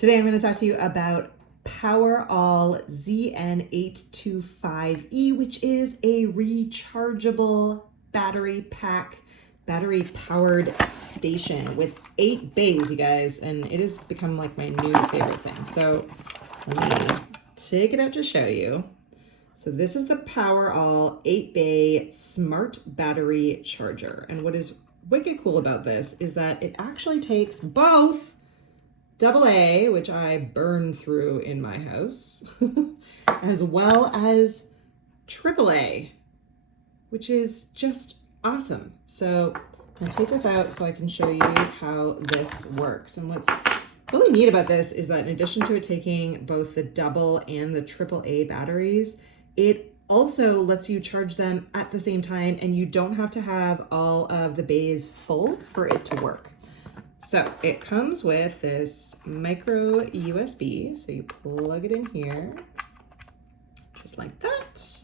Today I'm going to talk to you about POWEROWL ZN825E, which is a rechargeable battery pack, battery powered station with 8 bays, you guys, and it has become like my new favorite thing. So let me take it out to show you. So this is the POWEROWL 8-bay smart battery charger. And what is wicked cool about this is that it actually takes both AA, which I burn through in my house, as well as AAA, which is just awesome. So I'm gonna take this out so I can show you how this works. And what's really neat about this is that in addition to it taking both the double and the AAA batteries, it also lets you charge them at the same time, and you don't have to have all of the bays full for it to work. So it comes with this micro USB. So you plug it in here, just like that.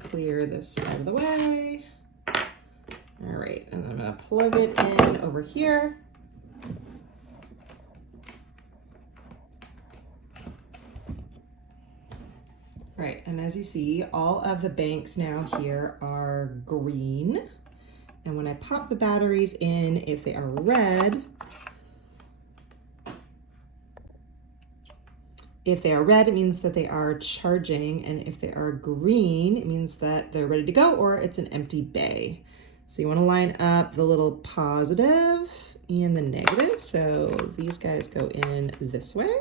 Clear this out of the way. All right, and I'm gonna plug it in over here. Right, and as you see, all of the banks now here are green. And when I pop the batteries in, if they are red, it means that they are charging. And if they are green, it means that they're ready to go or it's an empty bay. So you want to line up the little positive and the negative. So these guys go in this way.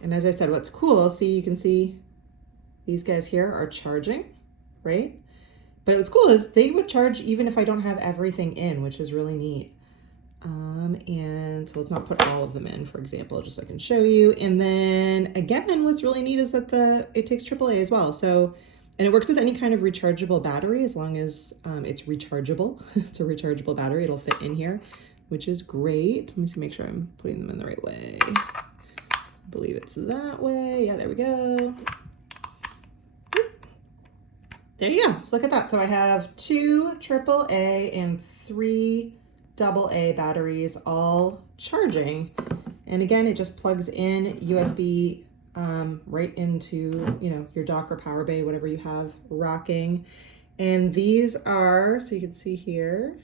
And as I said, what's cool, see, you can see these guys here are charging, right? But what's cool is they would charge even if I don't have everything in, which is really neat. And so let's not put all of them in, for example, just so I can show you. And then again, what's really neat is that it takes AAA as well. So, and it works with any kind of rechargeable battery as long as it's rechargeable. It's a rechargeable battery, it'll fit in here, which is great. Let me see, make sure I'm putting them in the right way. I believe it's that way. Yeah, there we go. There you go. So look at that. So I have 2 AAA and 3 AA batteries all charging. And again, it just plugs in USB right into, your dock or power bay, whatever you have rocking. And these are, so you can see here,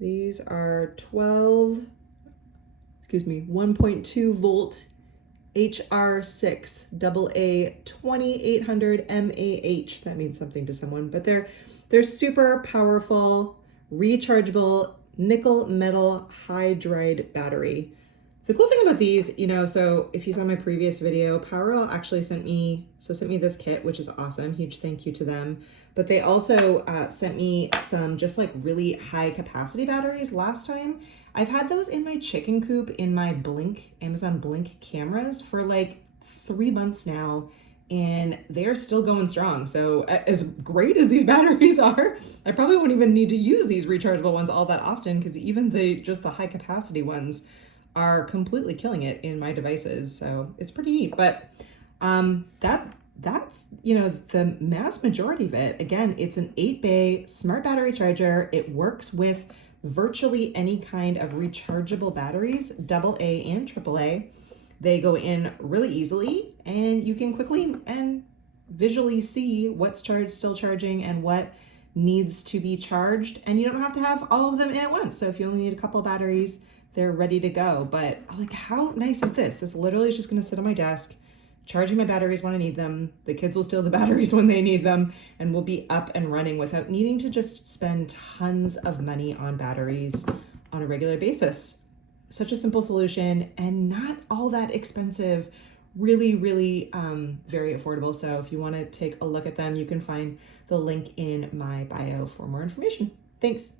these are 1.2 volt HR6 AA 2800 mAh. That means something to someone, but they're super powerful, rechargeable nickel metal hydride battery. The cool thing about these, so if you saw my previous video, POWEROWL actually sent me this kit, which is awesome. Huge thank you to them. But they also sent me some just like really high capacity batteries last time. I've had those in my chicken coop in my Amazon Blink cameras for like 3 months now, and they're still going strong. So as great as these batteries are, I probably won't even need to use these rechargeable ones all that often, because even just the high capacity ones are completely killing it in my devices. So it's pretty neat. But that's the mass majority of it. Again, it's an 8-bay smart battery charger. It works with virtually any kind of rechargeable batteries, AA and AAA. They go in really easily, and you can quickly and visually see what's still charging and what needs to be charged. And you don't have to have all of them in at once. So if you only need a couple batteries, they're ready to go. But like, how nice is this? This literally is just gonna sit on my desk, charging my batteries when I need them. The kids will steal the batteries when they need them, and we'll be up and running without needing to just spend tons of money on batteries on a regular basis. Such a simple solution and not all that expensive. Really, really very affordable. So if you want to take a look at them, you can find the link in my bio for more information. Thanks.